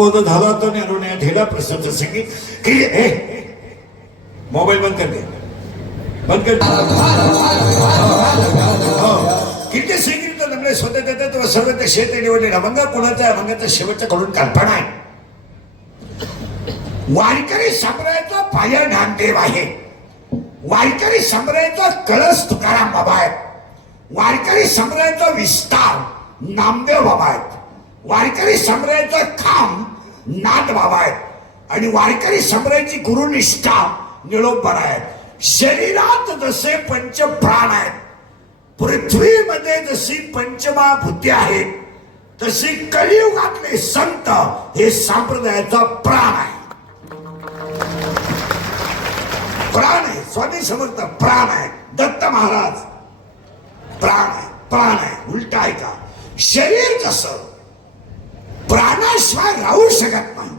साधुबोध झाला तो नेहरूने ढेला प्रसंग संगीत. की ए मोबाईल बंद कर बंद कर. हो. किती संगीत नमले स्वतः देतात व सर्व ते शेत निवडले अभंग कोणाचा आहे? अभंगाचा शेवटच्या कडून कल्पना आहे. वारकरी संप्रदायाचा पाया ज्ञानदेव आहे. वारकरी संप्रदायाचा कळस तुकाराम बाबा आहे वारकरी संप्रदायाचा विस्तार नामदेव बाबा आहेत. वारकरी संप्रदायाचा काम नाथ बाबा आहेत आणि वारकरी संप्रदायाची गुरुनिष्ठा निळोबर आहेत. शरीरात जसे पंच प्राण आहेत पृथ्वीमध्ये जशी पंचमाभूती आहेत तशी कलियुगातले संत हे संप्रदायाचा प्राण आहे प्राण आहे स्वामी समर्थ प्राण आहे. दत्त महाराज प्राण आहे प्राण आहे उलट आहे का? शरीर कसं प्राणाशिवाय राहू शकत नाही.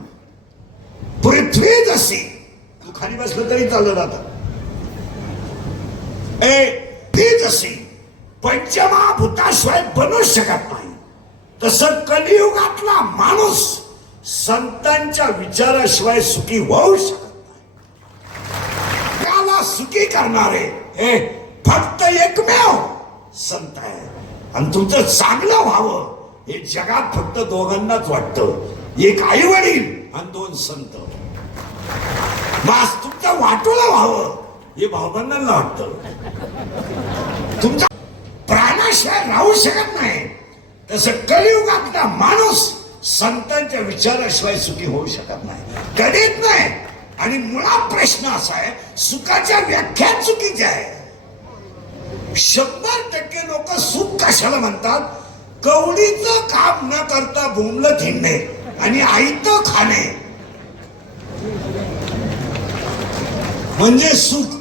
पृथ्वी जशी तू खाली बसलं तरी चाललं जात. ए ती जशी पंचमहाभूताशिवाय बनू शकत नाही. तसं कलियुगातला माणूस संतांच्या विचाराशिवाय सुखी होऊ शकत त्याला सुखी करणारे हे फक्त एकमेव संत आहे आणि तुमचं चांगलं व्हावं. हे जगात फक्त दोघांनाच वाटतं. एक आई वडील आणि दोन संत. बास तुमचं वाटोला व्हावं हे भावबंधांना वाटत. तुमचा प्राणाशिवाय राहू शकत नाही. तसं कलियुगातला माणूस संतांच्या विचाराशिवाय सुखी होऊ शकत नाही. कधीच नाही. आणि मुळात प्रश्न असा आहे सुखाच्या व्याख्या चुकीच्या आहे. शंभर टक्के लोक सुख कशाला म्हणतात? कवडीचं काम न करता बोंबलं थिंडणे आणि आईतं खाणे. म्हणजे सुख.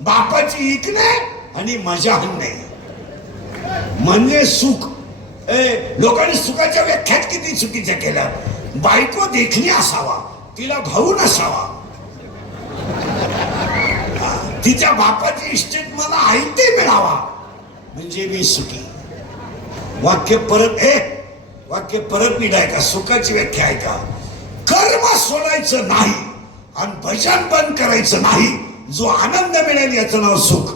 बापाची इकणे आणि मजा आणणे म्हणजे सुख. ए लोकांनी सुखाच्या व्याख्यात किती चुकीच्या केल्या बायको देखणी असावा तिला भाऊ नसावा. तिच्या बापाची इस्टेट मला आयते मिळावा. म्हणजे मी सुखी. वाक्य परत ए वाक्य परत निघाय का सुखाची व्याख्या आहे का? कर्म सोडायचं नाही आणि भजन बंद करायचं नाही जो आनंद मिळेल याचं नाव सुख.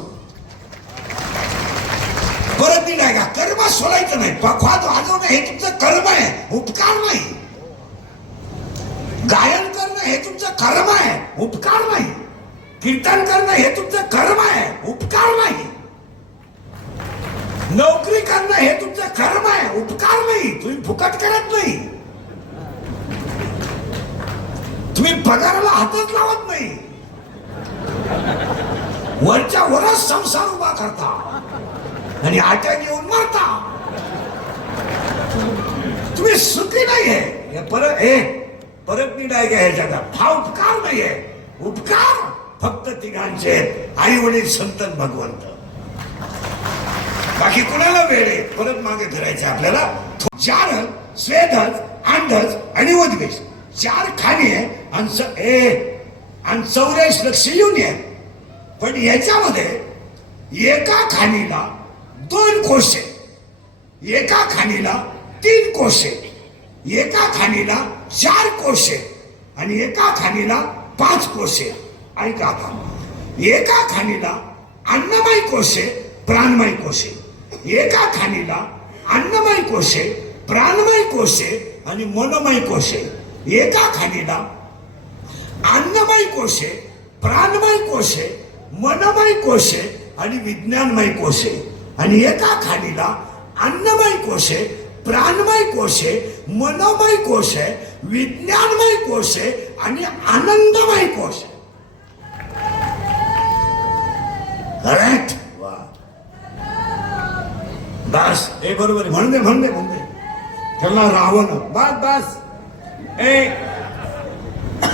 परत निघाय का कर्म सोडायचं नाही पखवाद वाजवणं हे तुमचं कर्म आहे उपकार नाही. गायन करणं हे तुमचं कर्म आहे उपकार नाही. कीर्तन करणं हे तुमचं कर्म आहे उपकार नाही. नोकरी करणं हे तुमचं कर्म आहे उपकार नाही तुम्ही फुकट करत नाही. तुम्ही पगाराला हातच लावत नाही. वरच्या वरच संसार उभा करता आणि आट्या घेऊन मारता. तुम्ही सुखी नाहीये हे परत हे परत मी नाही हे जगात? हा उपकार नाहीये उपकार फक्त तिघांचे आई वडील संतन भगवंत. बाकी कुणाला वेळ आहे? परत मागे फिरायचे आपल्याला. चार स्वेधज अंडज आणि उद्वेष. चार खाणी आहे. आणि स- आणि चौऱ्याऐंशी लक्ष येऊन आहे पण याच्यामध्ये एका खाणीला दोन कोशे. एका खाणीला तीन कोशे. एका खाणीला चार कोशे. आणि एका खाणीला पाच कोशे. ऐका आता. एका खाणीला अन्नमय कोशे प्राणमय कोशे. एका खाणीला अन्नमय कोशे प्राणमय कोशे आणि मनमय कोशे एका खाणीला अन्नमय कोशे प्राणमय कोशे मनमय कोशे आणि विज्ञानमय कोशे आणि एका खाणीला अन्नमय कोशे प्राणमय कोशे आहे मनोमय कोश आहे विज्ञानमय कोश आहे आणि आनंदमय कोश आहे बस. हे बरोबर म्हणणे म्हणून दे म्हणून म्हणून त्याला रावण. बस बस. ए.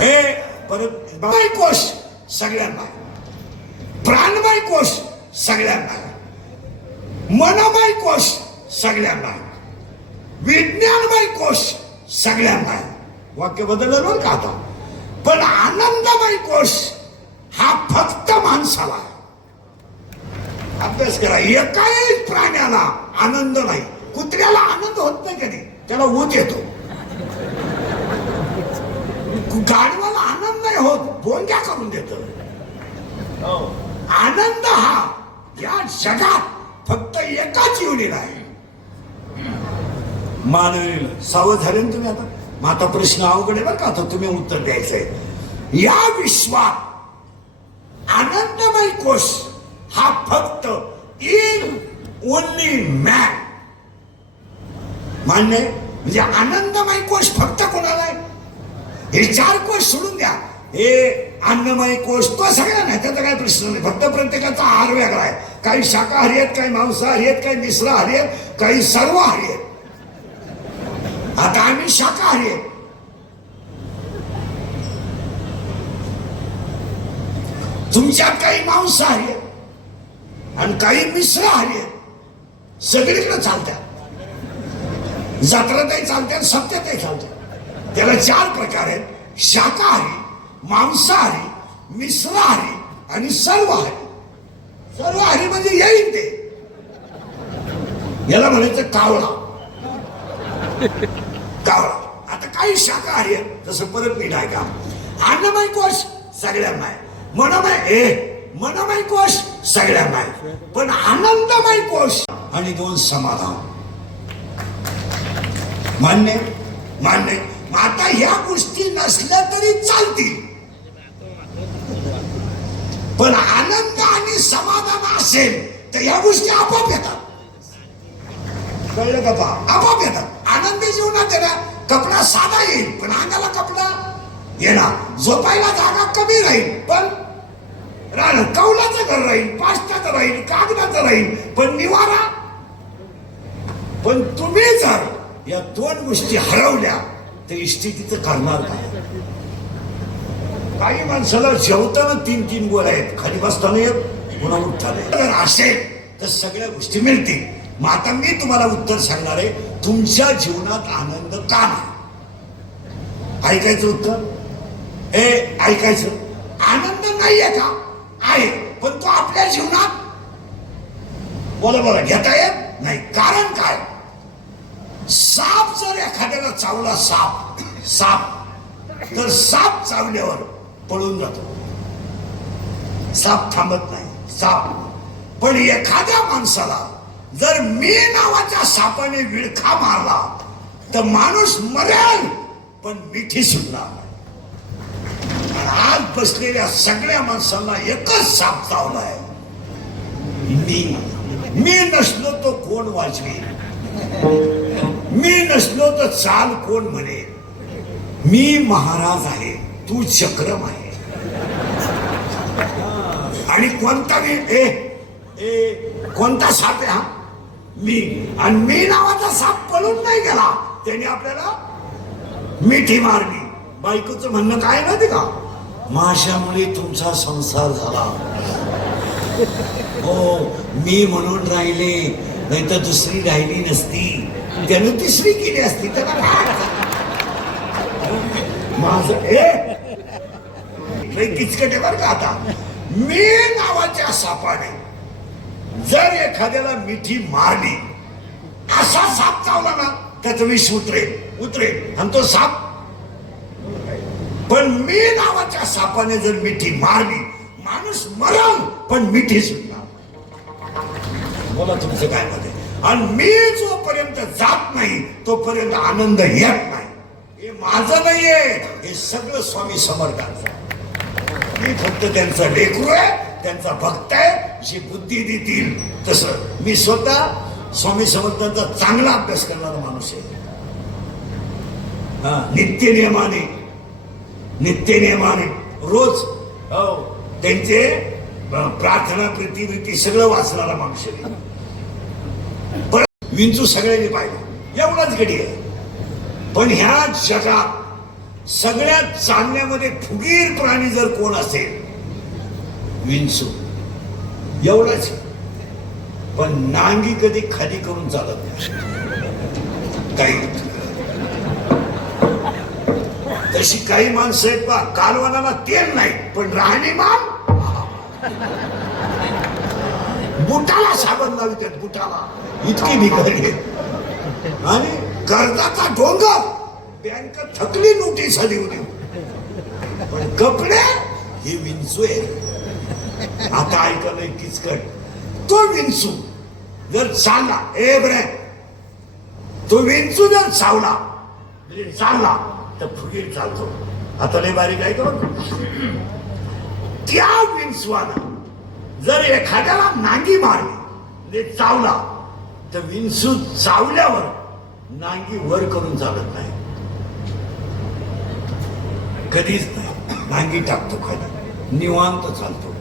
ए परत बाय कोश सगळ्यांना. प्राणमय कोश सगळ्यांना. मनमय कोश सगळ्यांना. विज्ञानमय कोश सगळ्यांना. वाक्य बदललं बरं का आता? पण आनंदमय कोश हा फक्त माणसाला. आहे. अभ्यास करा एकाही प्राण्याला आनंद नाही. कुत्र्याला आनंद होत नाही कधी. त्याला ऊत येतो. गाढवाला आनंद नाही होत. बोंग्या करून देत. आनंद हा या जगात फक्त एकाच युनिट आहे. मानवी सावध झाले ना तुम्ही आता? मग आता प्रश्न अवघड आहे बरं का? आता तुम्ही उत्तर द्यायचंय. या विश्वात आनंदमय कोश फक्त इन ओनली मॅन मान्य? म्हणजे आनंदमय कोश फक्त कोणाला आहे? हे चार कोश सोडून द्या. हे अन्नमय कोश तो सगळ्या नाही त्याचा काही प्रश्न नाही. फक्त प्रत्येकाचा आहार वेगळा आहे. काही शाकाहारी आहेत काही मांसाहारी आहेत काही मिश्राहारी आहेत काही सर्वहारी आहेत आता आम्ही शाकाहारी आहेत तुमच्यात काही मांसाहारी आहेत आणि काही मिश्र आहेत. सगळीकडे चालतात जत्रातही चालतात सत्यातही चालतात त्याला चार प्रकार आहेत. शाकाहारी मांसाहारी मिश्राहारी आणि सर्वहारी. सर्वहारी म्हणजे येईल ते. याला म्हणायचं कावळा. कावळा. आता काही शाकाहारी आहेत तसं परत मी नाही का? अन्नमय कोश सगळ्यांना आहे. मनोमय ए मनमय कोश सगळ्यांना पण आनंदमय कोश आणि दोन समाधान. मान्य? मान्य. आता ह्या गोष्टी नसल्या तरी चालतील. पण आनंद आणि समाधान असेल तर ह्या गोष्टी आपोआप येतात. कळलं का पा आपोआप येतात. आनंदी जीवनात येणार. कपडा साधा येईल पण अंगाला कपडा येणार. झोपायला जागा कमी राहील पण कौलाचं घर राहील पाष्ट्याचं राहील कागदाचं राहील पण निवारा? पण तुम्ही जर या दोन गोष्टी हरवल्या तर इष्टितीचं करणार काय काही माणसाला जेवताना तीन तीन गोळ्या आहेत. खाली बसताना येत पुन्हा उठताना जर असेल तर सगळ्या गोष्टी मिळतील. मग आता मी तुम्हाला उत्तर सांगणार आहे तुमच्या जीवनात आनंद का नाही? ऐकायचं उत्तर? ए ऐकायचं. आनंद नाहीये का? आहे. पण तो आपल्या जीवनात बोला बोला घेता येत नाही. कारण काय? साप जर एखाद्याला चावला साप साप तर साप चावल्यावर पळून जातो. साप थांबत नाही साप. पण एखाद्या माणसाला जर मी नावाच्या सापाने विळखा मारला तर माणूस मरेल पण मिठी सुटणार. नाही. आज बसलेल्या सगळ्या माणसांना एकच साप चावलाय मी मी नसलो तो कोण वाजवी मी नसलो तर चाल कोण म्हणेल मी महाराज आहे तू चक्रम आहे. आणि कोणता मी? ए ए कोणता साप आहे हा? मी. आणि मी नावाचा साप पळून नाही गेला. त्याने आपल्याला मिठी मारली. बायकोचं म्हणणं काय माहिती का? माशामुळे तुमचा संसार झाला. हो मी म्हणून राहिले नाही तर दुसरी राहिली नसती. त्यानं तिसरी केली असती त्याला किचकटे बर का आता. मी नावाच्या सापाने जर एखाद्याला मिठी मारली असा साप चावला ना त्याचं विष उतरेल उतरेल. आणि तो साप पण मी नावाच्या सापाने जर मिठी मारली माणूस मरण पण मिठी सुटणार बोला तुमचं काय मध्ये आहे? आणि मी जोपर्यंत जात नाही तोपर्यंत आनंद येत नाही. हे माझं नाहीये हे सगळं स्वामी समर्थांचं मी फक्त त्यांचा लेकरू आहे त्यांचा भक्त आहे जी बुद्धी देतील तसं. मी स्वतः स्वामी समर्थांचा चांगला अभ्यास करणारा माणूस आहे. नित्य नियमाने नित्यनियमाने रोज हो, त्यांचे प्रार्थना प्रीतीवृत्ती सगळं वाचणारा माणूस पण विंचू सगळ्यांनी पाहिलं. एवढाच घडी आहे. पण ह्या जगात सगळ्यात चालण्यामध्ये फुगीर प्राणी जर कोण असेल विंचू एवढाच पण नांगी कधी खाली करून चालत नाही. काही तशी काही माणसं आहेत पा कालवानाला तेल नाही पण राहणीमान बुटाला साबण लावितात बुटाला. इतकी बिघडली आणि कर्जाचा डोंगर. बँक थकली नोटीस आली होती. पण कपडे हे विंचू आहे आता ऐकलंय किचकट. तो विंचू जर चालला ए ब्रे तो विंचू जर चावला म्हणजे चालला तर फुगीर चालतो. आता लय बारीक आहे करू त्या विंचवाला जर एखाद्याला नांगी मारली म्हणजे चावला तर विंचू चावल्यावर नांगी वर करून चालत नाही. कधीच नाही. नांगी टाकतो खाली. निवांत चालतो.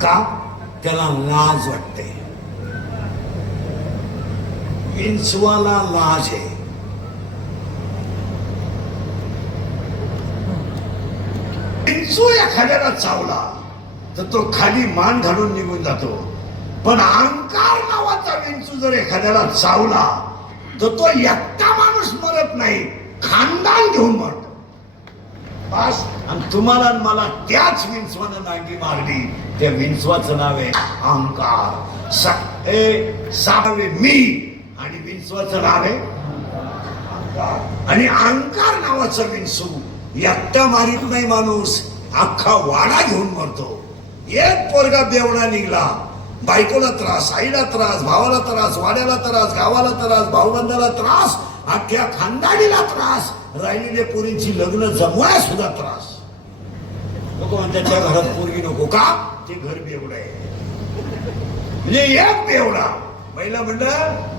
का? त्याला लाज वाटते. विंचवाला लाज आहे. विंचू एखाद्याला चावला तर तो खाली मान घालून निघून जातो. पण अहंकार नावाचा विंचू जर एखाद्याला चावला तर तो एकटा माणूस मरत नाही खानदान घेऊन मरतो. बस आणि तुम्हाला मला त्याच विंचवानं नांगी मारली. त्या विंचवाचं नाव आहे अहंकार सा- ए, सावे मी. आणि विंचवाचं नाव आहे अहंकार. आणि अहंकार नावाचं विंचू. एकटा मारीत नाही माणूस अख्खा वाडा घेऊन मरतो. एक पोरगा बेवडा निघला. बायकोला त्रास आईला त्रास भावाला त्रास वाड्याला त्रास गावाला त्रास भाऊबंदाला त्रास अख्ख्या खानदानीला त्रास राहिलेल्या पोरींची लग्न जमवाय सुद्धा त्रास. लोक म्हणतात घरात पोरगी नको का? ते घर बेवडं आहे. म्हणजे एक बेवडा. पहिला म्हणलं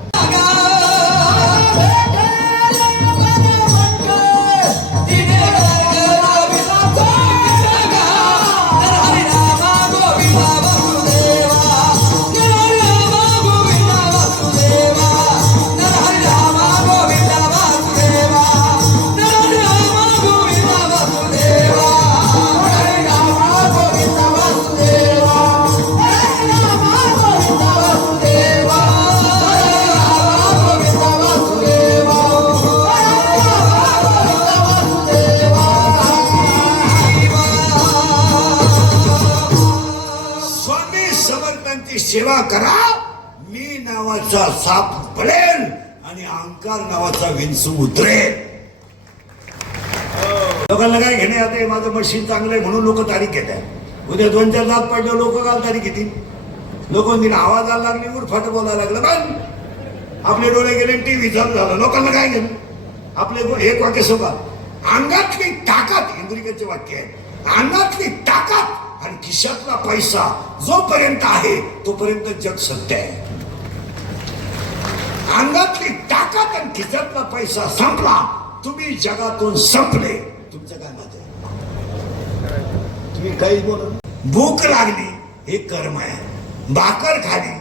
सेवा करा. मी नावाचा साप पडेल आणि अहंकार नावाचा विंचू उतरेल. लोकांना काय घेणे आता? हे माझं मशीन चांगलं आहे म्हणून लोक तारीख घेतात उद्या दोन चार दात पडले लोक काल तारीख घेतील. लोक आवाज आला लागली उठ फाट बोलायला लागलं पण आपले डोळे गेले टीव्ही चालू झालं. लोकांना काय घेणं? आपले एक वाक्य सोबा अंगातली ताकद इंद्रिकेचे वाक्य आहे. अंगातली ताकद. आणि खिशातला पैसा जोपर्यंत आहे तोपर्यंत जग सत्य आहे. अंगातली ताकद आणि खिशातला पैसा संपला तुम्ही जगातून संपले तुमचं काय मत आहे. तुम्ही काही बोला भूक लागली हे कर्म आहे. भाकर खाली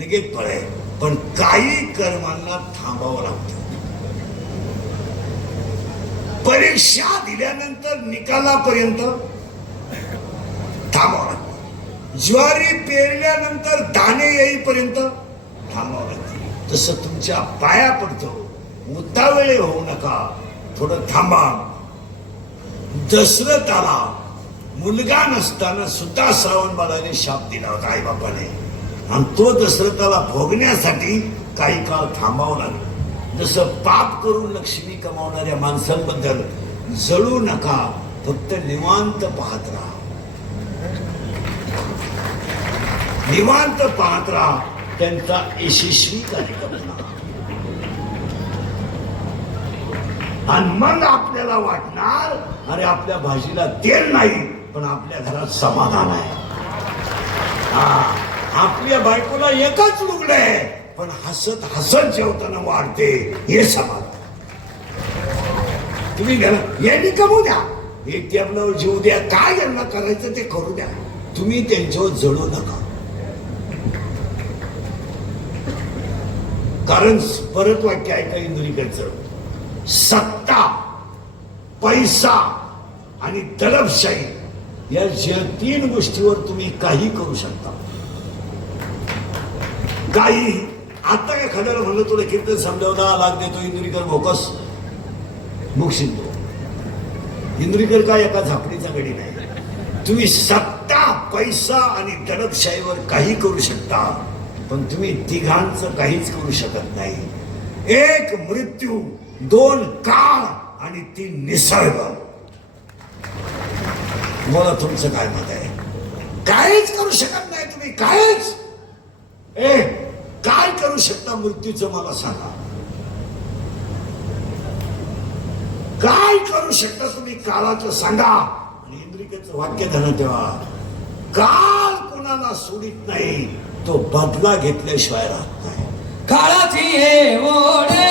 लगेच पळे. पण काही कर्मांना थांबावं लागतं. परीक्षा दिल्यानंतर निकालापर्यंत थांबावं लागतं. ज्वारी पेरल्यानंतर दाणे येईपर्यंत थांबावं लागतं. तसं तुमच्या पाया पडतो मुद्दावेळे होऊ नका थोडं थांबा. दशरथाला मुलगा नसताना सुद्धा श्रावण बाळाने शाप दिला होता आई बापाने आणि तो दशरथाला भोगण्यासाठी काही काळ थांबावं लागलं. जसं पाप करून लक्ष्मी कमावणाऱ्या माणसांबद्दल जळू नका फक्त निवांत पाहत राहा. निवांत पाहत राहा. त्यांचा यशस्वी कार्यक्रम आणि मग आपल्याला वाटणार अरे आपल्या भाजीला तेल नाही पण आपल्या घरात समाधान आहे. हा, आपल्या बायकोला एकच लुगडं आहे पण हसत हसत जेवताना वाढते हे समाधान. तुम्ही घ्या यांनी कमवू द्या. एक आपल्यावर जीव द्या काय यांना करायचं ते करू द्या. तुम्ही त्यांच्यावर जळू नका. कारण परत वाक्य ऐका इंदुरीकडचं सत्ता पैसा आणि दडपशाही या ज्या तीन गोष्टीवर तुम्ही काही करू शकता. काही आता एखाद्याला म्हणलं तुला कीर्तन समजावता लाग देतो इंदुरीकर भोकस मुक्षित इंदुरीकर काय एका झापडीचा गडी नाही. तुम्ही सत्ता पैसा आणि दडपशाहीवर काही करू शकता. पण तुम्ही तिघांचं काहीच करू शकत नाही. एक मृत्यू दोन काळ आणि तीन निसर्ग. मला तुमचं काय मत आहे? काहीच करू शकत नाही तुम्ही काहीच! ए काय करू शकता मृत्यूचं मला सांगा. काय करू शकता तुम्ही काळाचं सांगा आणि इंद्रिकेचं वाक्य धरण तेव्हा. काळ कोणाला सोडित नाही. तो बदला घेतल्याशिवाय राहत नाही. काळाची हे ओढे